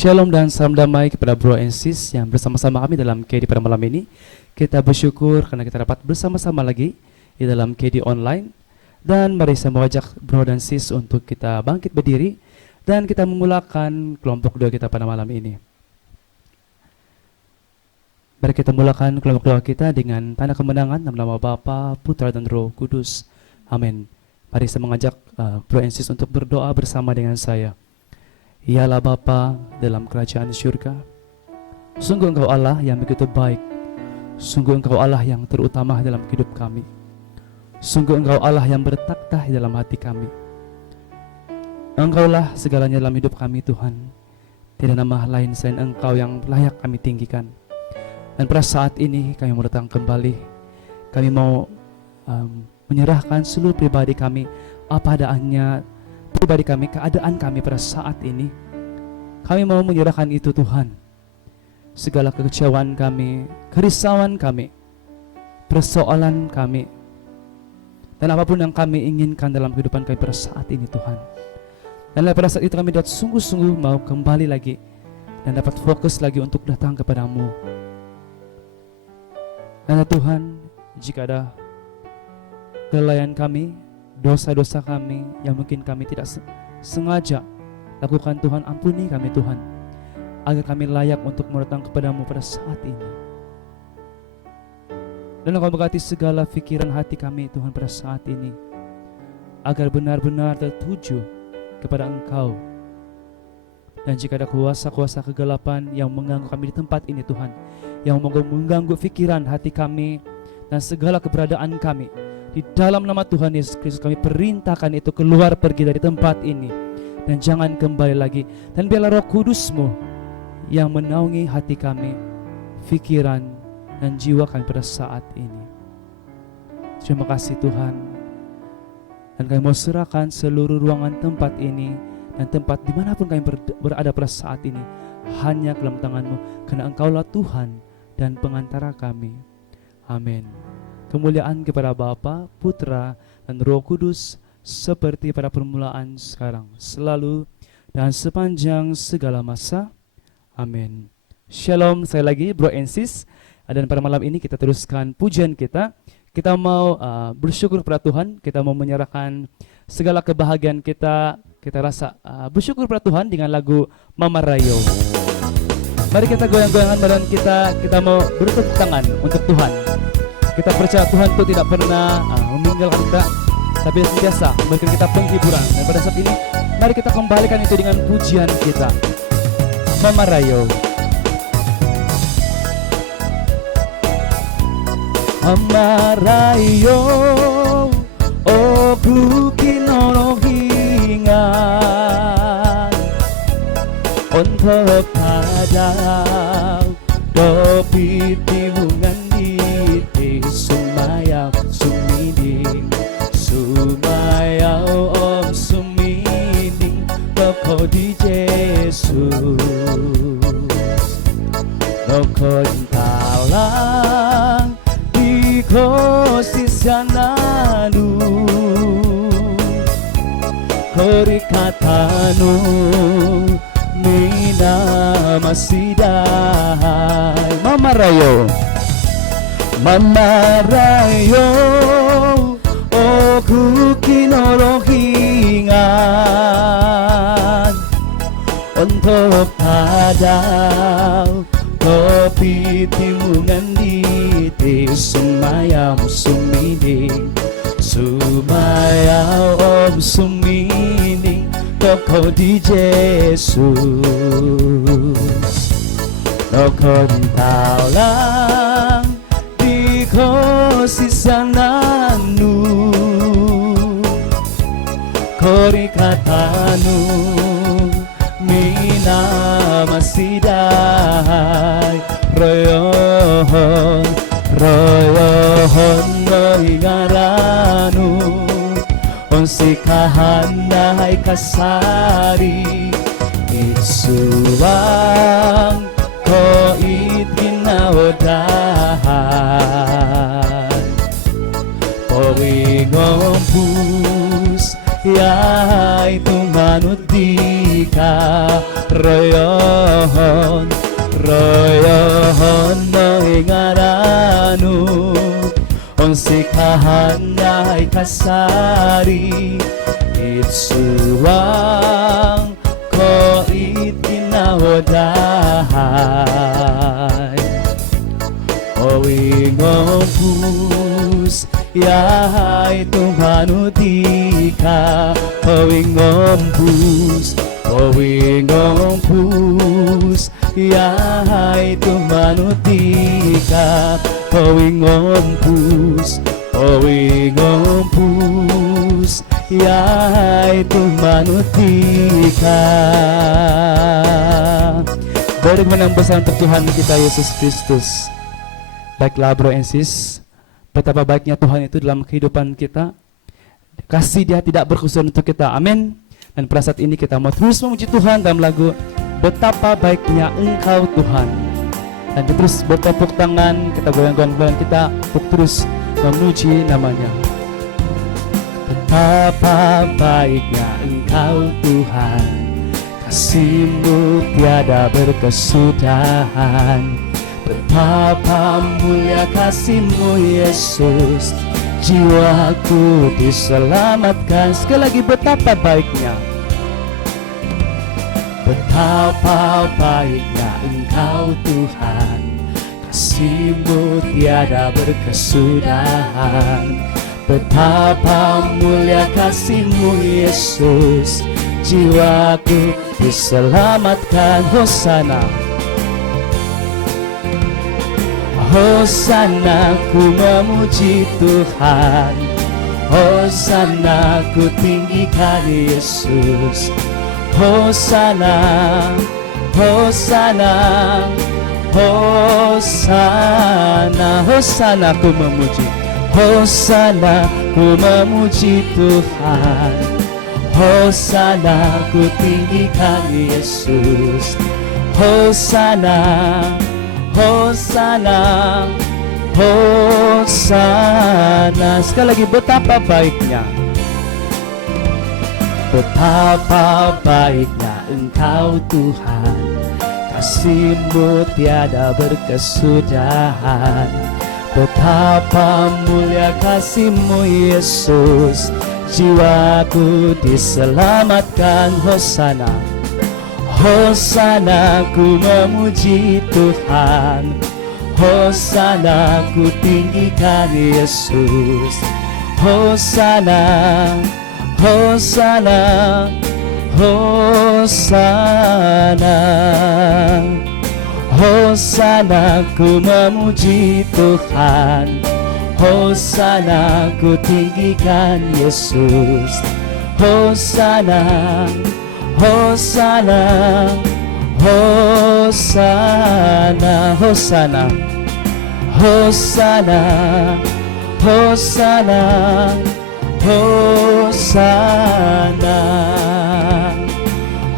Shalom dan salam damai kepada bro and sis yang bersama-sama kami dalam KD pada malam ini. Kita bersyukur karena kita dapat bersama-sama lagi di dalam KD online. Dan mari saya mengajak bro dan sis untuk kita bangkit berdiri dan kita memulakan kelompok doa kita pada malam ini. Mari kita mulakan kelompok doa kita dengan tanda kemenangan dalam nama Bapa, Putra dan Roh Kudus. Amin. Mari saya mengajak bro and sis untuk berdoa bersama dengan saya. Ialah Bapa dalam kerajaan syurga, sungguh Engkau Allah yang begitu baik, sungguh Engkau Allah yang terutama dalam hidup kami, sungguh Engkau Allah yang bertakhta dalam hati kami. Engkaulah segalanya dalam hidup kami Tuhan. Tidak nama lain selain Engkau yang layak kami tinggikan. Dan pada saat ini kami mau datang kembali. Kami mau menyerahkan seluruh pribadi kami, apa adaannya pribadi kami, keadaan kami pada saat ini. Kami mau menyerahkan itu Tuhan. Segala kekecewaan kami, kerisauan kami, persoalan kami, dan apapun yang kami inginkan dalam kehidupan kami pada saat ini Tuhan. Dan pada saat itu kami dapat sungguh-sungguh mau kembali lagi dan dapat fokus lagi untuk datang kepadamu. Dan Tuhan, jika ada kelalaian kami, dosa-dosa kami yang mungkin kami tidak sengaja lakukan, Tuhan ampuni kami Tuhan, agar kami layak untuk datang kepadamu pada saat ini. Dan Engkau berkati segala pikiran hati kami Tuhan pada saat ini, agar benar-benar tertuju kepada Engkau. Dan jika ada kuasa-kuasa kegelapan yang mengganggu kami di tempat ini Tuhan, yang mengganggu pikiran hati kami dan segala keberadaan kami, di dalam nama Tuhan Yesus Kristus kami perintahkan itu keluar pergi dari tempat ini dan jangan kembali lagi. Dan biarlah Roh Kudus-Mu yang menaungi hati kami, pikiran dan jiwa kami pada saat ini. Terima kasih Tuhan. Dan kami mau serahkan seluruh ruangan tempat ini dan tempat dimanapun kami berada pada saat ini hanya ke dalam tangan-Mu, karena Engkaulah Tuhan dan pengantara kami. Amin. Kemuliaan kepada Bapa, Putra, dan Roh Kudus seperti pada permulaan, sekarang, selalu, dan sepanjang segala masa. Amin. Shalom, saya lagi Bro and Sis. Dan pada malam ini kita teruskan pujian kita. Kita mau bersyukur kepada Tuhan. Kita mau menyerahkan segala kebahagiaan kita. Kita rasa bersyukur kepada Tuhan dengan lagu Mama Rayo. Mari kita goyang-goyangan badan kita. Kita mau bertepuk tangan untuk Tuhan. Kita percaya Tuhan itu tidak pernah meninggalkan kita, tapi sentiasa memberikan kita penghiburan. Dan pada saat ini, mari kita kembalikan itu dengan pujian kita. Mama Rayo. Mama Rayo, oh bukin hingan, untuk padau, dopi timungan sumayaw sumining, sumayaw om sumining, loko di Jesus, loko talang di kosisananu, kori katanu mina masiday. Mama Rayo. Mama Rayo, oh kukinorohingan, untuk padau, topi timungan diti, sumayaw sumining, sumayaw om sumining, toko di Jesus, toko talang, kosisananu, kori katanu, mina masiday, royohon, royohon noingaranu, onsikahan nahay kasari, isuang ko itinawadan, pawingompus yay tumanod di ka, royo Royo hono ingaranu Onsikahanay kasari Itsuwang ko itinawaday Owing ompus Yahai Tuhan utika Owing ompus Yahai Tuhan utika Owing ompus Yahai Tuhan utika. Beri menembus untuk Tuhan kita Yesus Kristus. Baiklah bro and sis, betapa baiknya Tuhan itu dalam kehidupan kita. Kasih Dia tidak berkesudahan untuk kita, amin. Dan pada saat ini kita mau terus memuji Tuhan dalam lagu Betapa Baiknya Engkau Tuhan. Dan kita terus bertepuk tangan, kita goyang-goyang kita untuk terus memuji namanya. Betapa baiknya Engkau Tuhan, kasih-Mu tiada berkesudahan. Betapa mulia kasih-Mu Yesus, jiwaku diselamatkan. Sekali lagi, betapa baiknya. Betapa baiknya Engkau Tuhan, kasih-Mu tiada berkesudahan. Betapa mulia kasih-Mu Yesus, jiwaku diselamatkan. Hosana, Hosana, ku memuji Tuhan. Hosana, ku tinggikan Yesus. Hosana, Hosana, Hosana, Hosana, ku memuji. Hosana, ku memuji Tuhan. Hosana, ku tinggikan Yesus. Hosana, Hosana, Hosana. Sekali lagi, betapa baiknya. Betapa baiknya Engkau Tuhan, kasih-Mu tiada berkesudahan. Betapa mulia kasih-Mu Yesus, jiwaku diselamatkan. Hosana, Hosana, ku memuji Tuhan. Hosana, ku tinggikan Yesus. Hosana, Hosana, Hosana, Hosana, ku memuji Tuhan. Hosana, ku tinggikan Yesus. Hosana, Hosana, Hosana, Hosana, Hosana, Hosana, Hosana,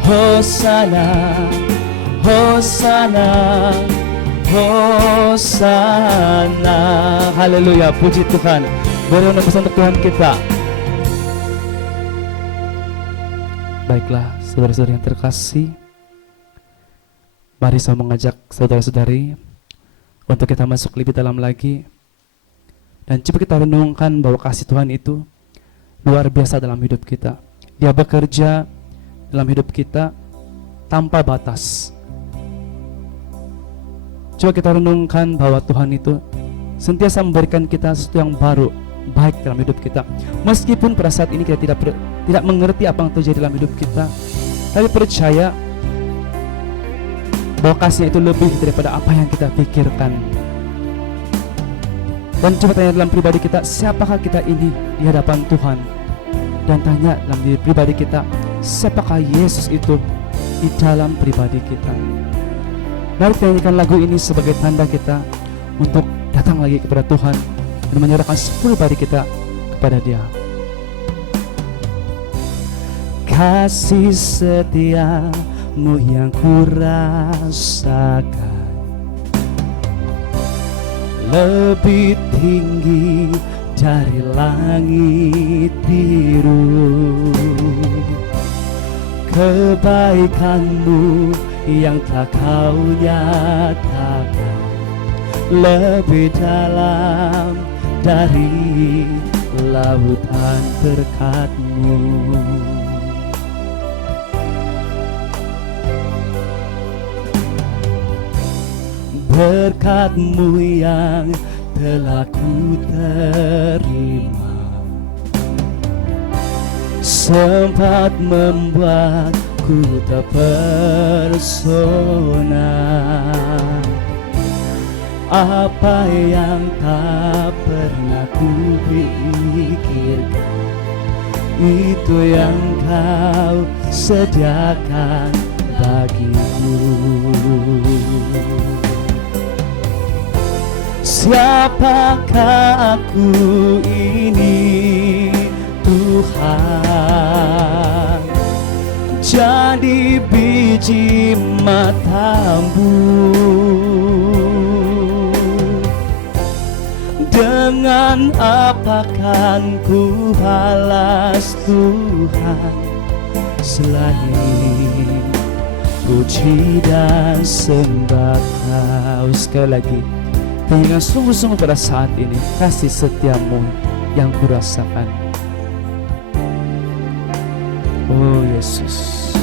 Hosana, Hosana, Hosana. Haleluya, puji Tuhan. Beri nembus untuk Tuhan kita. Baiklah, saudara-saudari yang terkasih, mari saya mengajak saudara-saudari untuk kita masuk lebih dalam lagi. Dan coba kita renungkan bahwa kasih Tuhan itu luar biasa dalam hidup kita. Dia bekerja dalam hidup kita tanpa batas. Coba kita renungkan bahwa Tuhan itu sentiasa memberikan kita sesuatu yang baru, baik dalam hidup kita. Meskipun pada saat ini kita tidak mengerti apa yang terjadi dalam hidup kita, tapi percaya bahwa kasih itu lebih daripada apa yang kita pikirkan. Dan coba tanya dalam pribadi kita, siapakah kita ini di hadapan Tuhan? Dan tanya dalam diri pribadi kita, siapakah Yesus itu di dalam pribadi kita? Mari kita nyanyikan lagu ini sebagai tanda kita untuk datang lagi kepada Tuhan dan menyerahkan seluruh pribadi kita kepada Dia. Kasih setia-Mu yang ku rasakan lebih tinggi dari langit biru. Kebaikan-Mu yang telah kau nyatakan lebih dalam dari lautan berkat-Mu. Berkat-Mu yang telah ku terima sempat membuatku terpesona. Apa yang tak pernah ku pikirkan, itu yang kau sediakan bagiku. Siapakah aku ini Tuhan, jadi biji mata-Mu. Dengan apa kan ku balas Tuhan, selain puji dan sembah Kau. Sekali lagi, dengan sungguh-sungguh pada saat ini kasih setia-Mu yang kurasakan. Oh Yesus,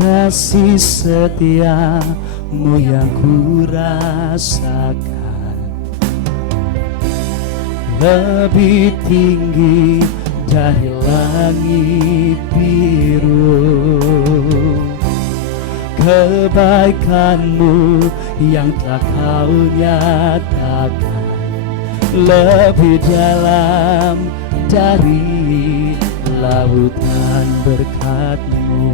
kasih setia-Mu yang kurasakan lebih tinggi dari langit biru. Kebaikan-Mu yang telah kau nyatakan lebih dalam dari lautan berkat-Mu.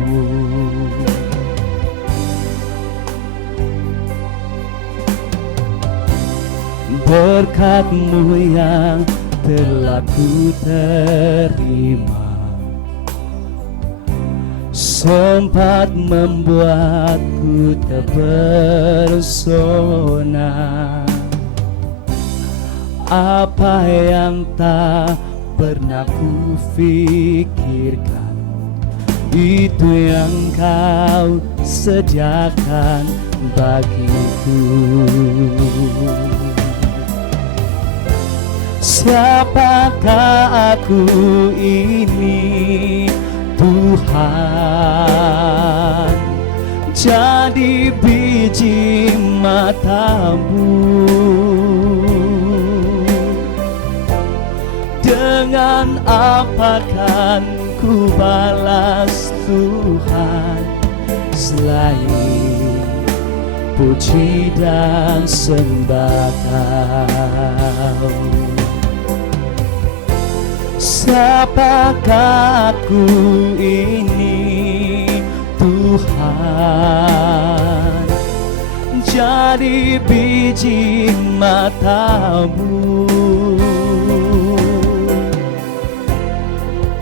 Berkat-Mu yang telah ku terima sempat membuatku terpesona. Apa yang tak pernah ku pikirkan, itu yang Kau sediakan bagiku. Siapakah aku ini Tuhan, jadi biji mata-Mu. Dengan apa kan ku balas Tuhan, selain puji dan sembah Kau. Siapakah aku ini Tuhan, jadi biji mata-Mu.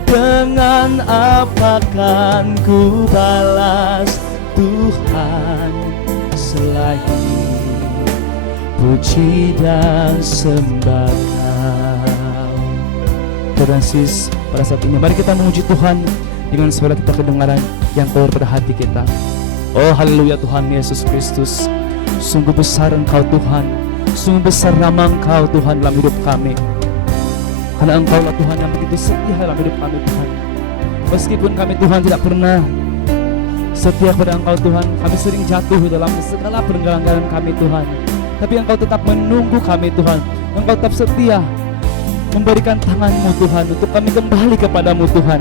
Dengan apa kan ku balas Tuhan, selain puji dan sembah Kau. Dan sis, pada saat ini mari kita memuji Tuhan dengan suara kita kedengaran yang keluar pada hati kita. Oh haleluya Tuhan Yesus Kristus, sungguh besar Engkau Tuhan, sungguh besar nama Engkau Tuhan dalam hidup kami. Karena Engkau lah Tuhan yang begitu setia dalam hidup kami Tuhan. Meskipun kami Tuhan tidak pernah setia kepada Engkau Tuhan, kami sering jatuh dalam segala pelanggaran kami Tuhan, tapi Engkau tetap menunggu kami Tuhan. Engkau tetap setia memberikan tangan-Mu Tuhan untuk kami kembali kepadamu Tuhan.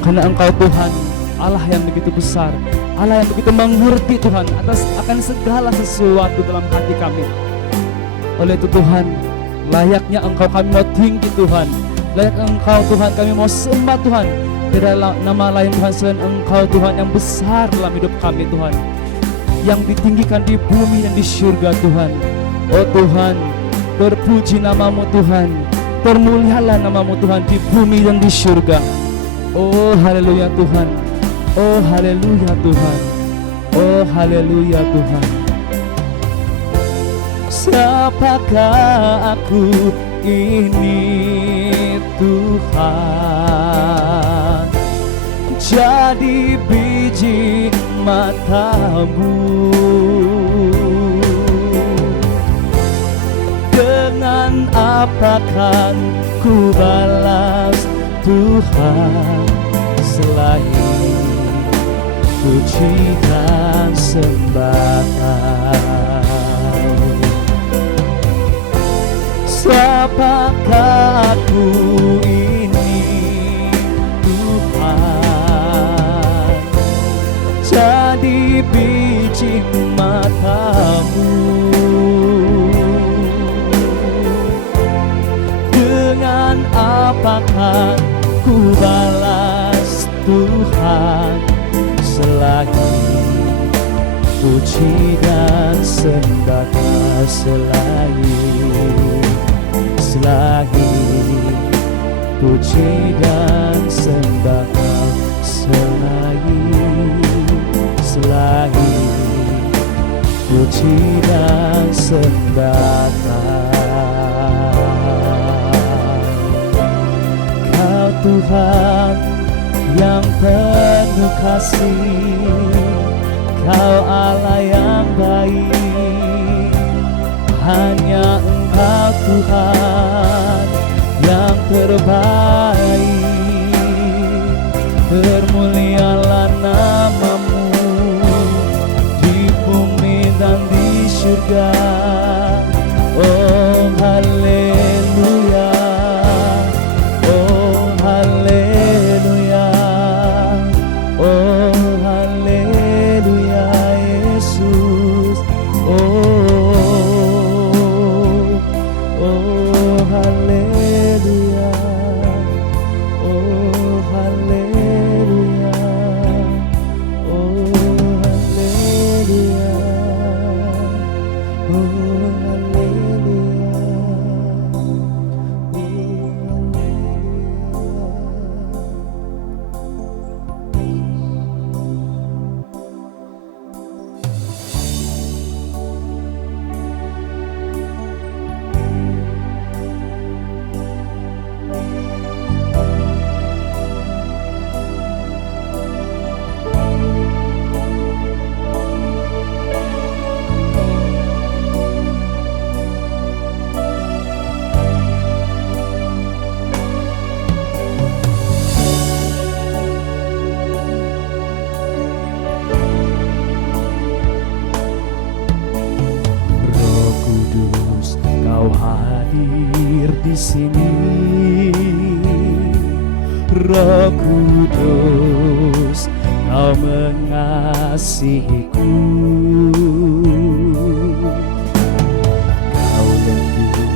Karena Engkau Tuhan Allah yang begitu besar, Allah yang begitu mengerti Tuhan akan segala sesuatu dalam hati kami. Oleh itu Tuhan, layaknya Engkau kami mau tinggi Tuhan, layak Engkau Tuhan kami mau sembah Tuhan. Tidak ada nama lain Tuhan selain Engkau Tuhan yang besar dalam hidup kami Tuhan, yang ditinggikan di bumi dan di surga Tuhan. Oh Tuhan, berpuji nama-Mu Tuhan, termulialah nama-Mu Tuhan di bumi dan di surga. Oh haleluya Tuhan, oh haleluya Tuhan, oh haleluya Tuhan. Siapakah aku ini Tuhan, jadi biji matamu. Dengan apa kan ku balas Tuhan selain puji dan sembah Kau? Siapakah aku ini Tuhan, jadi biji matamu. Dengan apakah ku balas Tuhan selain puji dan sembah Kau? Selain puji dan sembah Kau, selain puji dan sembah Kau. Kau Tuhan yang penuh kasih, Kau Allah yang baik. Hanya Engkau Tuhan yang terbaik. Termulialah nama-Mu di bumi dan di surga. Oh haleluya, oh haleluya, oh haleluya Yesus. Oh haleluya, oh haleluya, oh haleluya, oh hadir di sini. Roh Kudus, Kau mengasihiku. Kau lembut,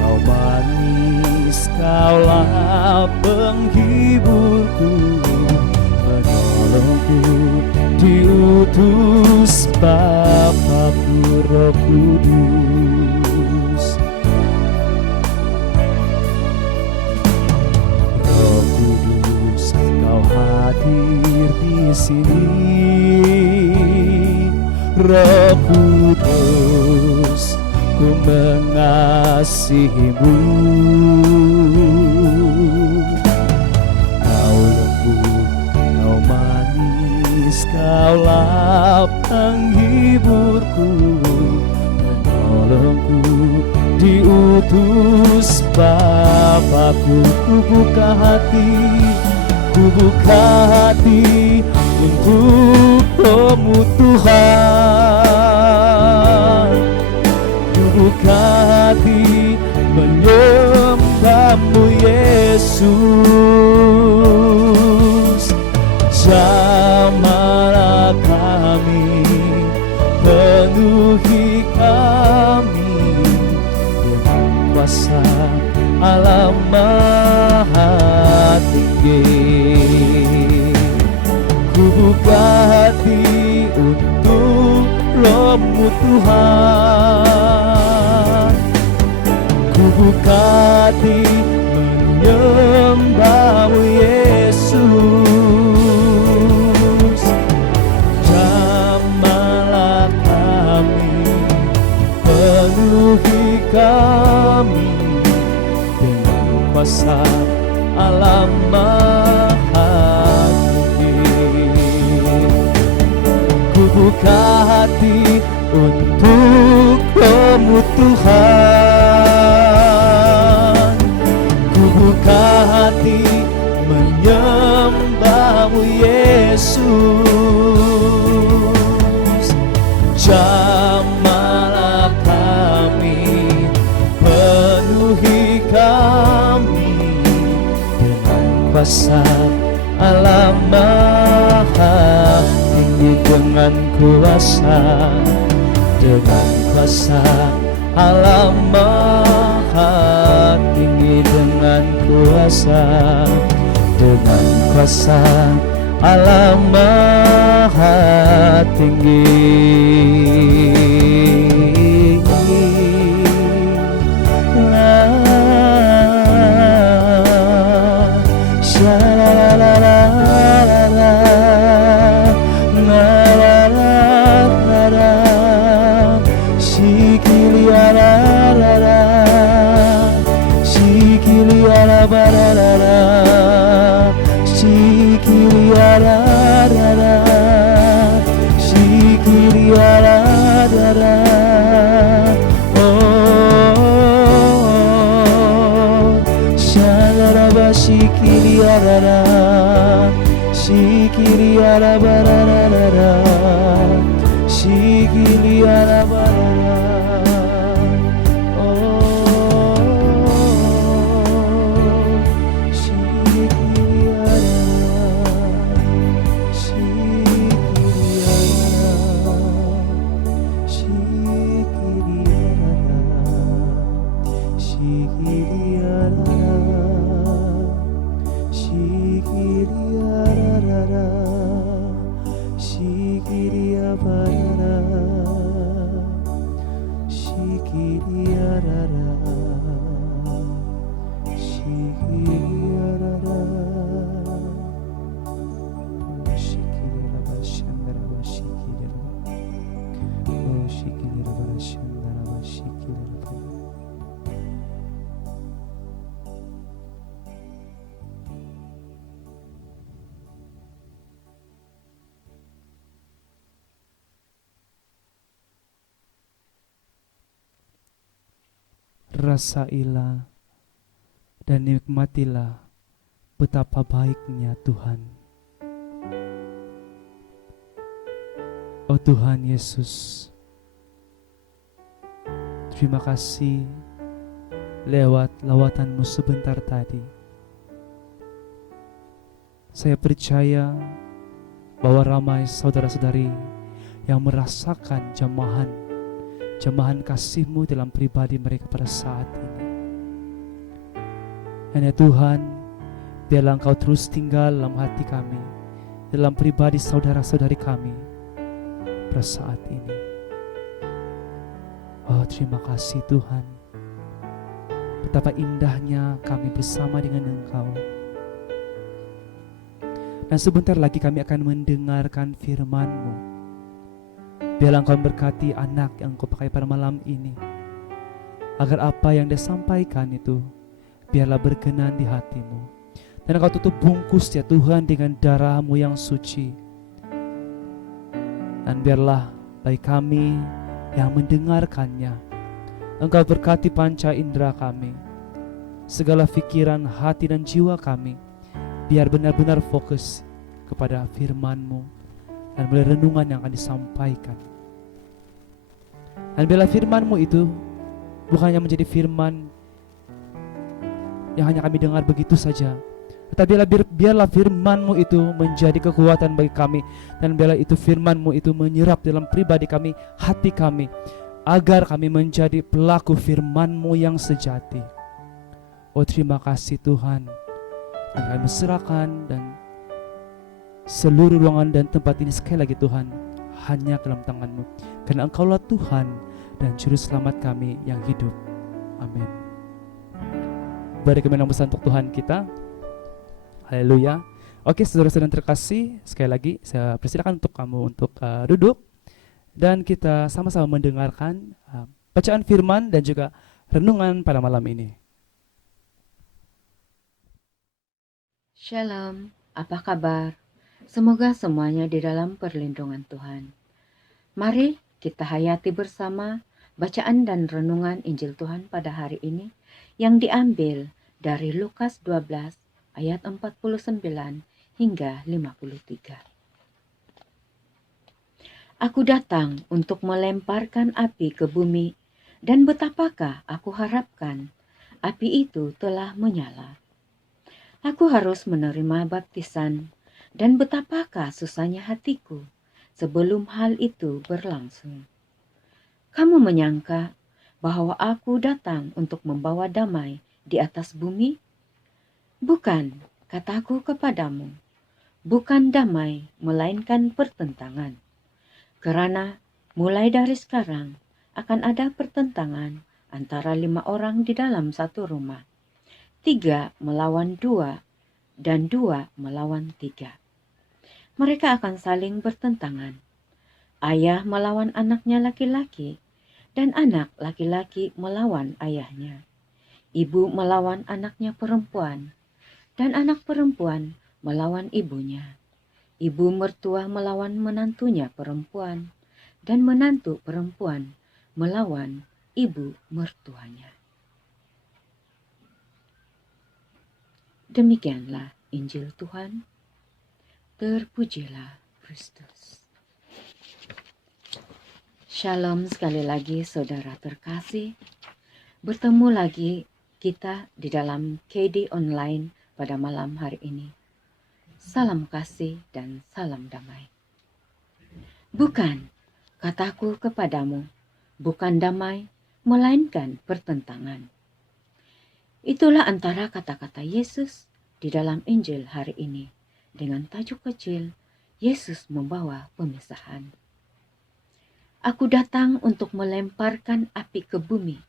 Kau manis, Kaulah penghiburku, penolongku, diutus Bapa-Ku Roh Kudus. Roh Kudus, Kau hadir di sini. Roh Kudus, Ku mengasihimu. Kau lembut, Kau manis, Kaulah penghiburku, penolongku, diutus Bapa-Ku. Ku buka hati untuk Roh-Mu Tuhan. Ku buka hati menyembah-Mu Yesus. Jamahlah kami, penuhi kami dengan kuasa Allah Maha Tinggi. Ku buka hati untuk Roh-Mu Tuhan. Ku buka hati menyembah-Mu Yesus. Jamahlah kami, penuhi kami dengan kuasa buka hati untuk-Mu Tuhan. Ku buka hati menyembah-Mu Yesus. Jamahlah kami, penuhi kami dengan kuasa Allah Maha Tinggi, dengan kuasa, dengan kuasa Allah Maha Tinggi, dengan kuasa, dengan kuasa Allah Maha Tinggi. Rasailah dan nikmatilah betapa baiknya Tuhan. Oh Tuhan Yesus, terima kasih lewat lawatan-Mu sebentar tadi. Saya percaya bahwa ramai saudara-saudari yang merasakan jamahan kasih-Mu dalam pribadi mereka pada saat ini. Hanya Tuhan, biarlah Engkau terus tinggal dalam hati kami, dalam pribadi saudara-saudari kami pada saat ini. Oh, terima kasih Tuhan. Betapa indahnya kami bersama dengan Engkau. Dan sebentar lagi kami akan mendengarkan firman-Mu. Biarlah Engkau berkati anak yang Engkau pakai pada malam ini, agar apa yang dia sampaikan itu biarlah berkenan di hati-Mu. Dan Engkau tutup bungkus ya Tuhan dengan darah-Mu yang suci. Dan biarlah bagi kami yang mendengarkannya, Engkau berkati panca indera kami, segala pikiran, hati dan jiwa kami, biar benar-benar fokus kepada firman-Mu dan melalui renungan yang akan disampaikan. Dan biarlah firman-Mu itu bukannya menjadi firman yang hanya kami dengar begitu saja, tetapi biarlah firman-Mu itu menjadi kekuatan bagi kami. Dan biarlah itu firman-Mu itu menyerap dalam pribadi kami, hati kami, agar kami menjadi pelaku firman-Mu yang sejati. Oh terima kasih Tuhan. Dan kami serahkan dan seluruh ruangan dan tempat ini sekali lagi Tuhan hanya dalam tangan-Mu, karena Engkaulah Tuhan dan Juru Selamat kami yang hidup. Amin. Beri kemenangan besar untuk Tuhan kita. Haleluya. Oke, saudara-saudara terkasih, sekali lagi saya persilakan untuk kamu untuk duduk dan kita sama-sama mendengarkan bacaan firman dan juga renungan pada malam ini. Shalom, apa kabar? Semoga semuanya di dalam perlindungan Tuhan. Mari kita hayati bersama bacaan dan renungan Injil Tuhan pada hari ini yang diambil dari Lukas 12 ayat 49 hingga 53. Aku datang untuk melemparkan api ke bumi, dan betapakah aku harapkan api itu telah menyala. Aku harus menerima baptisan, dan betapakah susahnya hatiku sebelum hal itu berlangsung. Kamu menyangka bahwa aku datang untuk membawa damai di atas bumi? Bukan, kataku kepadamu, bukan damai, melainkan pertentangan. Karena mulai dari sekarang akan ada pertentangan antara 5 orang di dalam satu rumah. 3 melawan 2 dan 2 melawan 3. Mereka akan saling bertentangan. Ayah melawan anaknya laki-laki dan anak laki-laki melawan ayahnya. Ibu melawan anaknya perempuan dan anak perempuan melawan ibunya. Ibu mertua melawan menantunya perempuan, dan menantu perempuan melawan ibu mertuanya. Demikianlah Injil Tuhan. Terpujilah Kristus. Shalom sekali lagi saudara terkasih. Bertemu lagi kita di dalam KD Online pada malam hari ini. Salam kasih dan salam damai. Bukan, kataku kepadamu, bukan damai, melainkan pertentangan. Itulah antara kata-kata Yesus di dalam Injil hari ini dengan tajuk kecil, Yesus membawa pemisahan. Aku datang untuk melemparkan api ke bumi,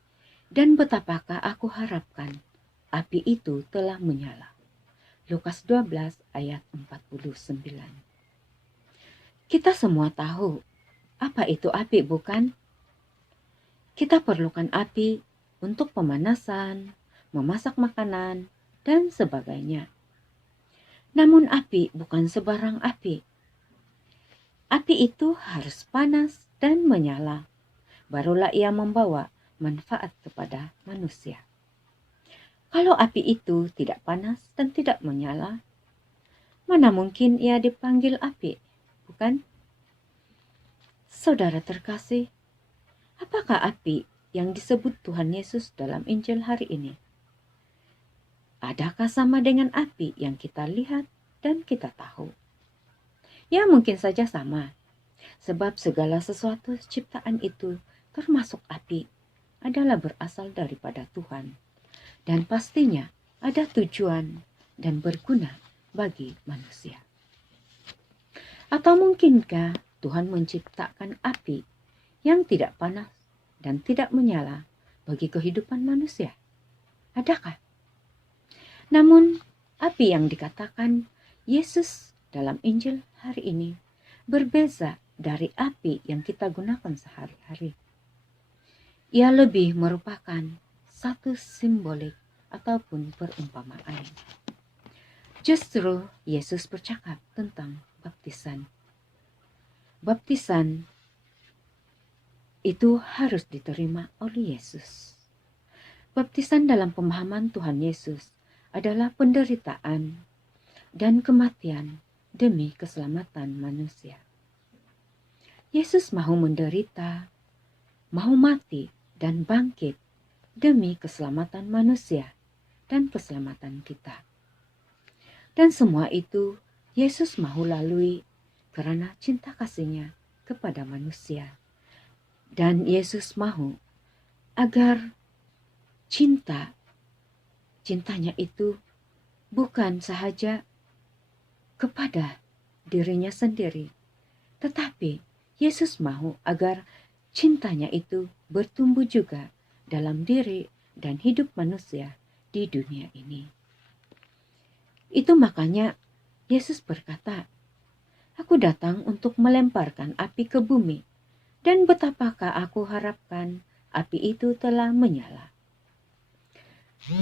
dan betapakah aku harapkan api itu telah menyala. Lukas 12 ayat 49. Kita semua tahu apa itu api, bukan? Kita perlukan api untuk pemanasan, memasak makanan, dan sebagainya. Namun api bukan sebarang api. Api itu harus panas dan menyala, barulah ia membawa manfaat kepada manusia. Kalau api itu tidak panas dan tidak menyala, mana mungkin ia dipanggil api, bukan? Saudara terkasih, apakah api yang disebut Tuhan Yesus dalam Injil hari ini? Adakah sama dengan api yang kita lihat dan kita tahu? Ya, mungkin saja sama, sebab segala sesuatu ciptaan itu termasuk api adalah berasal daripada Tuhan, dan pastinya ada tujuan dan berguna bagi manusia. Atau mungkinkah Tuhan menciptakan api yang tidak panas dan tidak menyala bagi kehidupan manusia? Adakah? Namun, api yang dikatakan Yesus dalam Injil hari ini berbeza dari api yang kita gunakan sehari-hari. Ia lebih merupakan satu simbolik ataupun perumpamaan. Justru Yesus bercakap tentang baptisan. Baptisan itu harus diterima oleh Yesus. Baptisan dalam pemahaman Tuhan Yesus adalah penderitaan dan kematian demi keselamatan manusia. Yesus mau menderita, mau mati dan bangkit demi keselamatan manusia dan keselamatan kita. Dan semua itu Yesus mau lalui karena cinta kasih-Nya kepada manusia. Dan Yesus mau agar cintanya itu bukan sahaja kepada dirinya sendiri, tetapi Yesus mau agar cintanya itu bertumbuh juga dalam diri dan hidup manusia di dunia ini. Itu makanya Yesus berkata, aku datang untuk melemparkan api ke bumi, dan betapakah aku harapkan api itu telah menyala.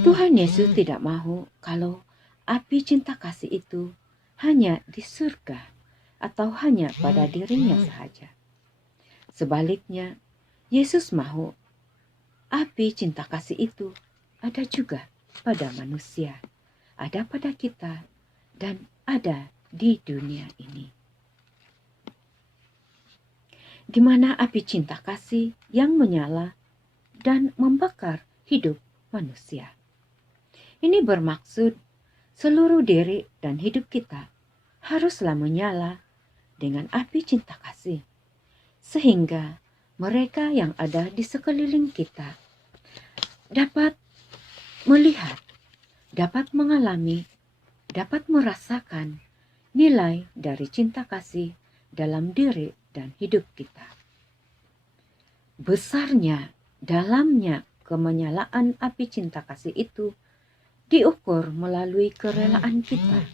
Tuhan Yesus tidak mau kalau api cinta kasih itu hanya di surga atau hanya pada dirinya sahaja. Sebaliknya, Yesus mau api cinta kasih itu ada juga pada manusia, ada pada kita, dan ada di dunia ini. Di mana api cinta kasih yang menyala dan membakar hidup manusia. Ini bermaksud seluruh diri dan hidup kita haruslah menyala dengan api cinta kasih, sehingga mereka yang ada di sekeliling kita dapat melihat, dapat mengalami, dapat merasakan nilai dari cinta kasih dalam diri dan hidup kita. Besarnya, dalamnya kemenyalaan api cinta kasih itu diukur melalui kerelaan kita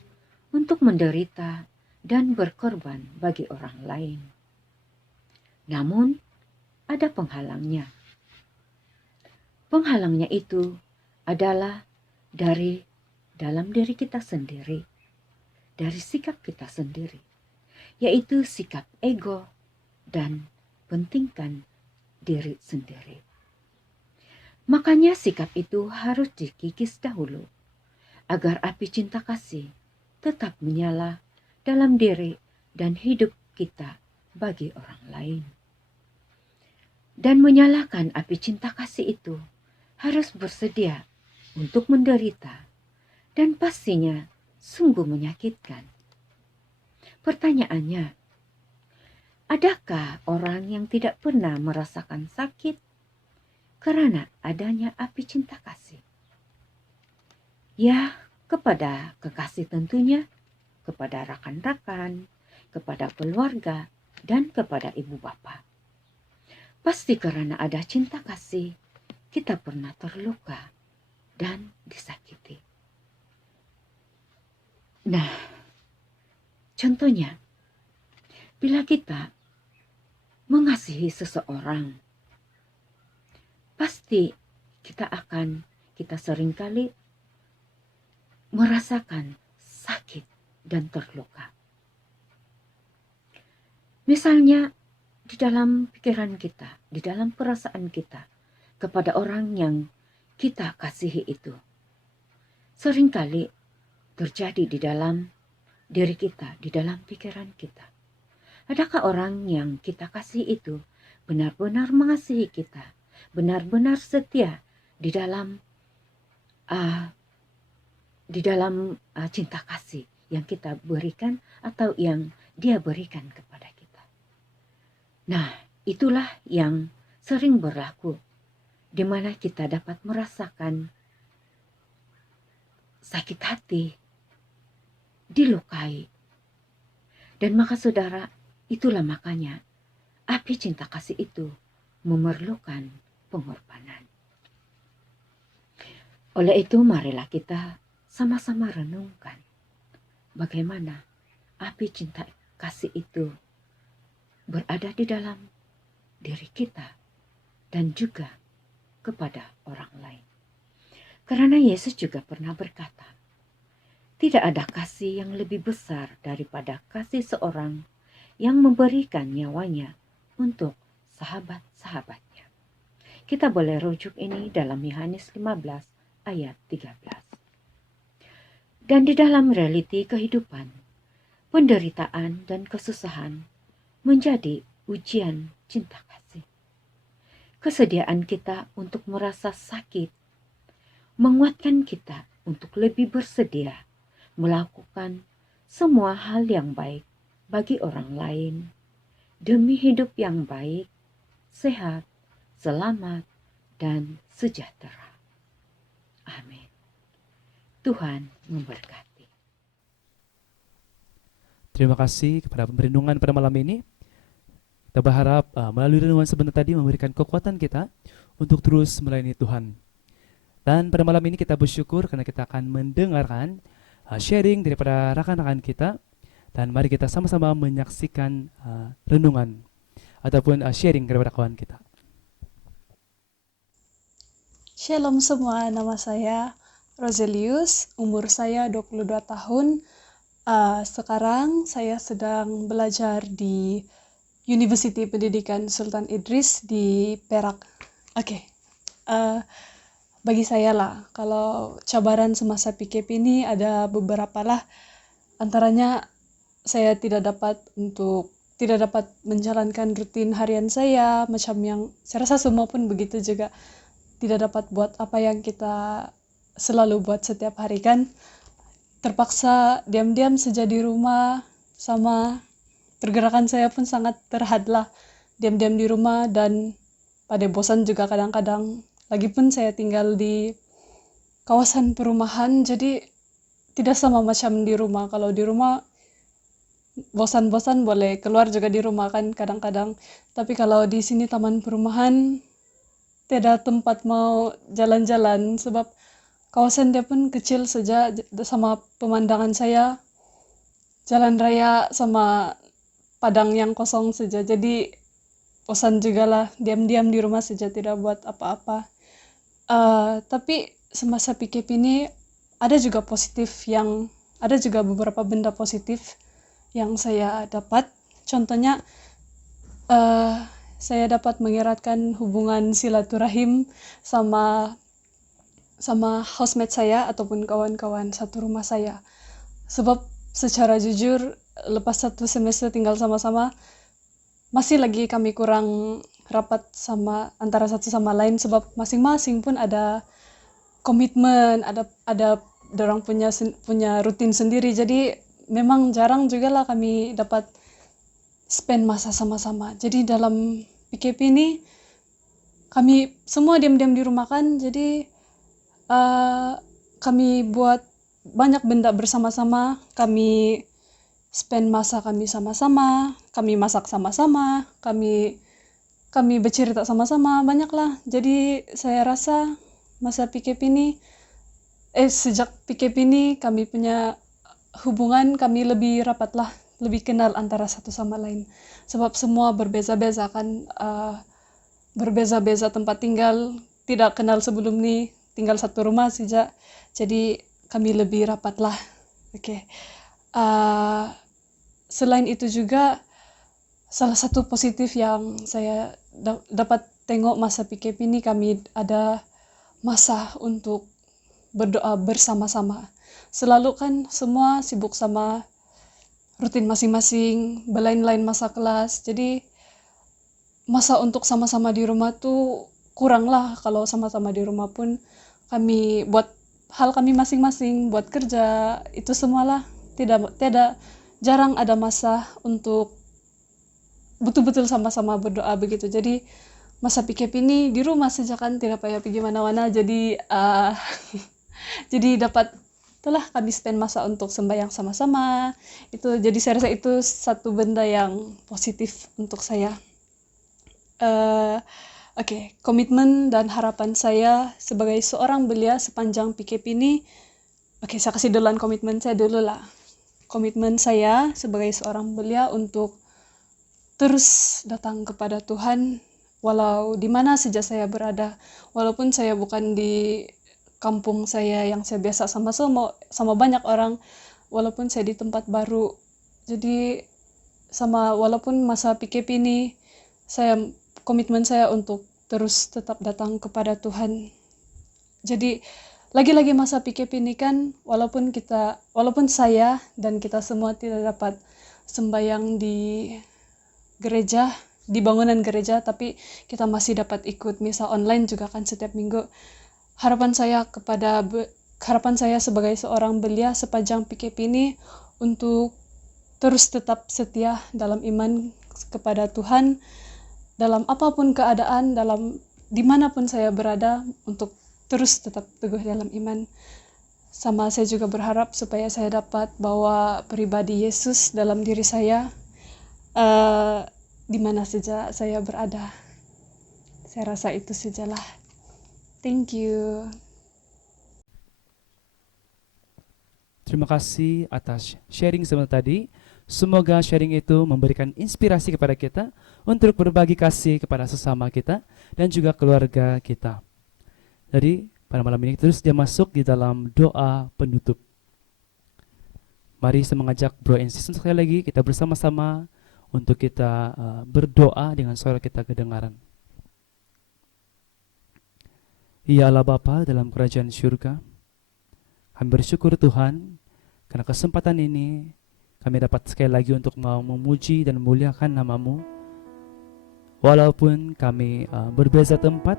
untuk menderita dan berkorban bagi orang lain. Namun, ada penghalangnya. Penghalangnya itu adalah dari dalam diri kita sendiri, dari sikap kita sendiri, yaitu sikap ego dan pentingkan diri sendiri. Makanya sikap itu harus dikikis dahulu, agar api cinta kasih tetap menyala dalam diri dan hidup kita bagi orang lain. Dan menyalakan api cinta kasih itu harus bersedia untuk menderita, dan pastinya sungguh menyakitkan. Pertanyaannya, adakah orang yang tidak pernah merasakan sakit karena adanya api cinta kasih? Ya, kepada kekasih tentunya, kepada rakan-rakan, kepada keluarga, dan kepada ibu bapa. Pasti karena ada cinta kasih, kita pernah terluka dan disakiti. Nah, contohnya, bila kita mengasihi seseorang, pasti kita seringkali merasakan sakit dan terluka. Misalnya, di dalam pikiran kita, di dalam perasaan kita kepada orang yang kita kasihi itu, seringkali terjadi di dalam diri kita, di dalam pikiran kita. Adakah orang yang kita kasih itu benar-benar mengasihi kita, benar-benar setia di dalam cinta kasih yang kita berikan atau yang dia berikan kepada kita? Nah, itulah yang sering berlaku, di mana kita dapat merasakan sakit hati, dilukai. Dan maka saudara, itulah makanya api cinta kasih itu memerlukan pengorbanan. Oleh itu, marilah kita sama-sama renungkan bagaimana api cinta kasih itu berada di dalam diri kita dan juga kepada orang lain. Karena Yesus juga pernah berkata, tidak ada kasih yang lebih besar daripada kasih seorang yang memberikan nyawanya untuk sahabat-sahabatnya. Kita boleh rujuk ini dalam Yohanes 15 ayat 13. Dan di dalam realiti kehidupan, penderitaan dan kesusahan menjadi ujian cinta kasih. Kesediaan kita untuk merasa sakit menguatkan kita untuk lebih bersedia melakukan semua hal yang baik bagi orang lain demi hidup yang baik, sehat, selamat, dan sejahtera. Amin. Tuhan memberkati. Terima kasih kepada perenungan pada malam ini. Kita berharap melalui renungan sebentar tadi memberikan kekuatan kita untuk terus melayani Tuhan. Dan pada malam ini kita bersyukur karena kita akan mendengarkan sharing daripada rakan-rakan kita. Dan mari kita sama-sama menyaksikan renungan ataupun sharing daripada kawan kita. Shalom semua, nama saya Roselius, umur saya 22 tahun. Sekarang saya sedang belajar di University Pendidikan Sultan Idris di Perak. Oke, bagi saya lah, kalau cabaran semasa PKP ini ada beberapa lah. Antaranya saya tidak dapat menjalankan rutin harian saya, macam yang saya rasa semua pun begitu juga. Tidak dapat buat apa yang kita selalu buat setiap hari kan. Terpaksa diam-diam saja di rumah, sama pergerakan saya pun sangat terhad lah. Diam-diam di rumah dan pada bosan juga kadang-kadang. Lagipun saya tinggal di kawasan perumahan, jadi tidak sama macam di rumah. Kalau di rumah bosan-bosan boleh keluar juga di rumah kan kadang-kadang. Tapi kalau di sini taman perumahan, tidak tempat mau jalan-jalan sebab kawasan dia pun kecil saja sama pemandangan saya. Jalan raya sama padang yang kosong saja. Jadi bosan juga lah diam-diam di rumah saja tidak buat apa-apa. Tapi semasa PKP ini ada juga beberapa benda positif yang saya dapat. Contohnya saya dapat mengeratkan hubungan silaturahim sama housemate saya ataupun kawan-kawan satu rumah saya. Sebab secara jujur lepas 1 semester tinggal sama-sama masih lagi kami kurang rapat sama antara satu sama lain sebab masing-masing pun ada komitmen, ada dorang punya rutin sendiri. Jadi memang jarang juga lah kami dapat spend masa sama-sama. Jadi dalam PKP ini kami semua diam-diam di rumah kan. Jadi kami buat banyak benda bersama-sama. Kami spend masa kami sama-sama. Kami masak sama-sama. Kami bercerita sama-sama. Banyak lah. Jadi saya rasa masa PKP ini sejak PKP ini kami punya hubungan kami lebih rapat lah. Lebih kenal antara satu sama lain. Sebab semua berbeza-beza kan. Berbeza-beza tempat tinggal. Tidak kenal sebelum ni. Tinggal satu rumah saja. Jadi kami lebih rapat lah. Okay. Selain itu juga salah satu positif yang saya dapat tengok masa PKP ini kami ada masa untuk berdoa bersama-sama. Selalu kan semua sibuk sama rutin masing-masing, berlain-lain masa kelas. Jadi masa untuk sama-sama di rumah tuh kurang lah. Kalau sama-sama di rumah pun kami buat hal kami masing-masing, buat kerja, itu semualah. Tidak jarang ada masa untuk betul-betul sama-sama berdoa begitu. Jadi masa PKP ini di rumah saja kan tidak payah pergi mana-mana. Jadi jadi dapat itulah kami spend masa untuk sembahyang sama-sama. Itu jadi saya rasa itu satu benda yang positif untuk saya. Oke, komitmen dan harapan saya sebagai seorang belia sepanjang PKP ini. Oke, saya kasih duluan komitmen saya dulu lah. Komitmen saya sebagai seorang belia untuk terus datang kepada Tuhan walau di mana saja saya berada. Walaupun saya bukan di kampung saya yang saya biasa sama banyak orang, walaupun saya di tempat baru. Jadi walaupun masa PKP ini komitmen saya untuk terus tetap datang kepada Tuhan. Jadi lagi-lagi masa PKP ini kan walaupun saya dan kita semua tidak dapat sembahyang di gereja, di bangunan gereja, tapi kita masih dapat ikut misa online juga kan setiap minggu. Harapan saya sebagai seorang belia sepanjang PKP ini untuk terus tetap setia dalam iman kepada Tuhan, dalam apapun keadaan, dimanapun saya berada, untuk terus tetap teguh dalam iman. Sama saya juga berharap supaya saya dapat bawa pribadi Yesus dalam diri saya, di mana saja saya berada. Saya rasa itu sajalah. Thank you. Terima kasih atas sharing sebentar tadi. Semoga sharing itu memberikan inspirasi kepada kita untuk berbagi kasih kepada sesama kita dan juga keluarga kita. Jadi pada malam ini terus dia masuk di dalam doa penutup. Mari saya mengajak bro and sis sekali lagi kita bersama-sama untuk kita berdoa dengan suara kita kedengaran. Ya Allah Bapa dalam kerajaan surga, kami bersyukur Tuhan karena kesempatan ini kami dapat sekali lagi untuk mau memuji dan memuliakan nama-Mu. Walaupun kami berbeza tempat,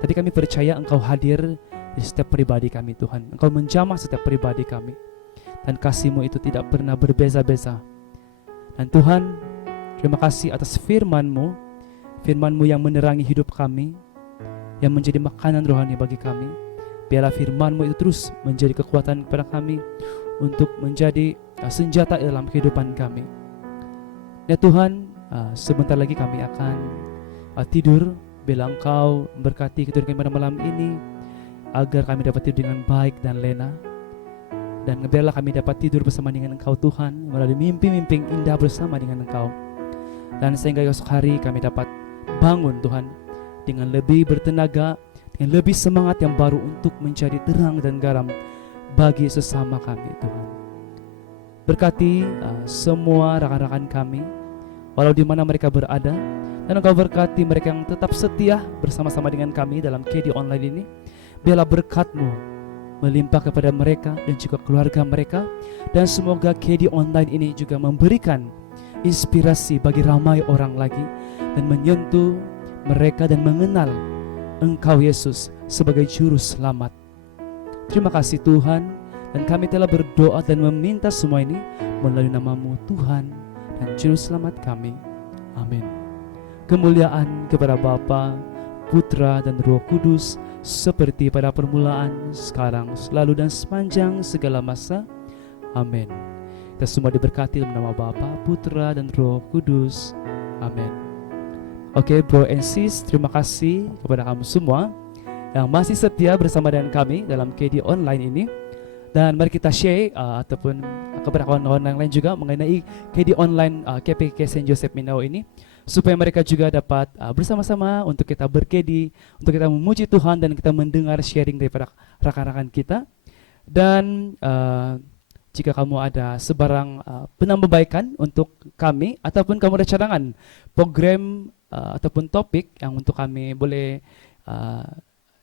tapi kami percaya Engkau hadir di setiap pribadi kami Tuhan. Engkau menjamah setiap pribadi kami, dan kasih-Mu itu tidak pernah berbeza-beza. Dan Tuhan, terima kasih atas firman-Mu, firman-Mu yang menerangi hidup kami, yang menjadi makanan rohani bagi kami. Biarlah firman-Mu itu terus menjadi kekuatan kepada kami untuk menjadi senjata dalam kehidupan kami. Ya Tuhan, sebentar lagi kami akan tidur. Bila Engkau berkati tidur kami pada malam ini, agar kami dapat tidur dengan baik dan lena. Dan biarlah kami dapat tidur bersama dengan Engkau Tuhan, melalui mimpi-mimpi indah bersama dengan Engkau. Dan sehingga esok hari kami dapat bangun Tuhan dengan lebih bertenaga, dengan lebih semangat yang baru untuk menjadi terang dan garam bagi sesama kami Tuhan. Berkati semua rakan-rakan kami, walau di mana mereka berada, dan Engkau berkati mereka yang tetap setia bersama-sama dengan kami dalam KD Online ini. Biarlah berkat-Mu melimpah kepada mereka dan juga keluarga mereka, dan semoga KD Online ini juga memberikan inspirasi bagi ramai orang lagi dan menyentuh mereka dan mengenal Engkau Yesus sebagai juru selamat. Terima kasih Tuhan, dan kami telah berdoa dan meminta semua ini melalui nama-Mu Tuhan dan juru selamat kami. Amin. Kemuliaan kepada Bapa, Putra dan Roh Kudus, seperti pada permulaan, sekarang, selalu dan sepanjang segala masa. Amin. Kita semua diberkati dalam nama Bapa, Putra dan Roh Kudus. Amin. Oke, bro and sis, terima kasih kepada kamu semua yang masih setia bersama dengan kami dalam KD Online ini. Dan mari kita share ataupun kepada kawan-kawan yang lain juga mengenai KD Online KPK St. Joseph Mindanao ini, supaya mereka juga dapat bersama-sama untuk kita berkedi, untuk kita memuji Tuhan dan kita mendengar sharing daripada rakan-rakan kita. Dan jika kamu ada sebarang penambahbaikan untuk kami, ataupun kamu ada cadangan program ataupun topik yang untuk kami boleh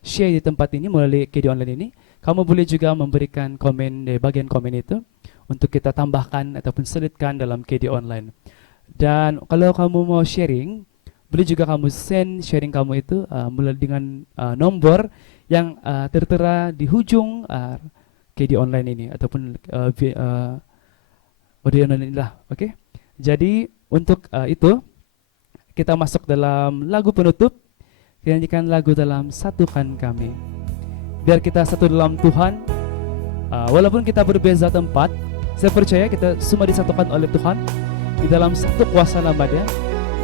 share di tempat ini melalui KD Online ini, kamu boleh juga memberikan komen di bagian komen itu untuk kita tambahkan ataupun selitkan dalam KD Online. Dan kalau kamu mau sharing, boleh juga kamu send sharing kamu itu melalui dengan nomor yang tertera di ujung KD Online ini ataupun audio online inilah. Oke. Jadi untuk itu kita masuk dalam lagu penutup. Kita nyanyikan lagu dalam Satukan Kami. Biar kita satu dalam Tuhan. Walaupun kita berbeza tempat, saya percaya kita semua disatukan oleh Tuhan di dalam satu kuasa nama-Dia,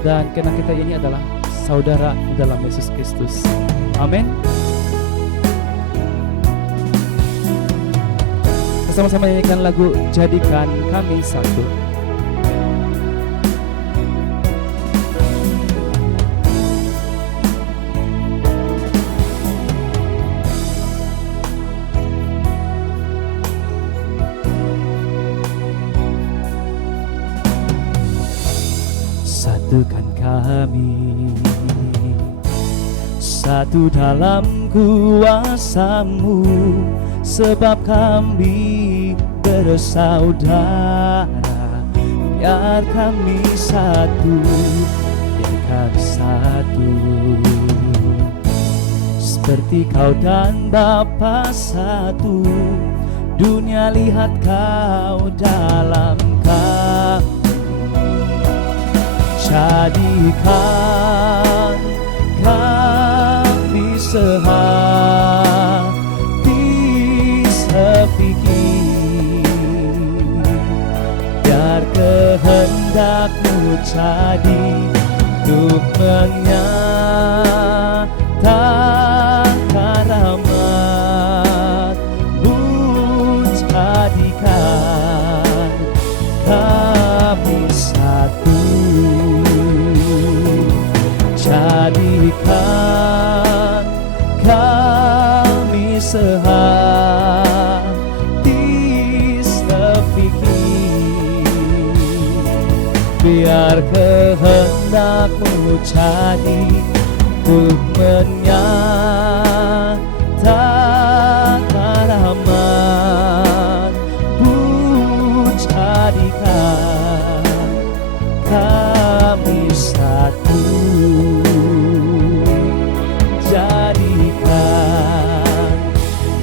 dan karena kita ini adalah saudara di dalam Yesus Kristus. Amin. Bersama-sama nyanyikan lagu Jadikan Kami Satu. Satukan kami satu dalam kuasa-Mu, sebab kami bersaudara. Biar kami satu, biar kami satu, seperti Kau dan Bapa satu. Dunia lihat Kau dalam kami. Jadikan kami sehati sepikir, biar kehendak-Mu jadi untuk menyatakan rahmat-Mu. Jadikan kami satu, jadikan kami sehati sepikir, biar kehendak-Mu jadi untuk menyatakan aman-Mu. Jadikan kami satu, jadikan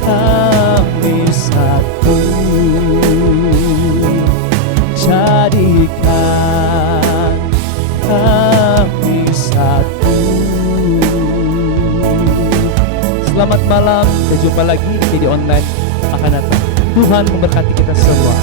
kami satu, jadikan kami satu. Selamat malam, kita jumpa lagi di online akan datang. Tuhan memberkati kita semua.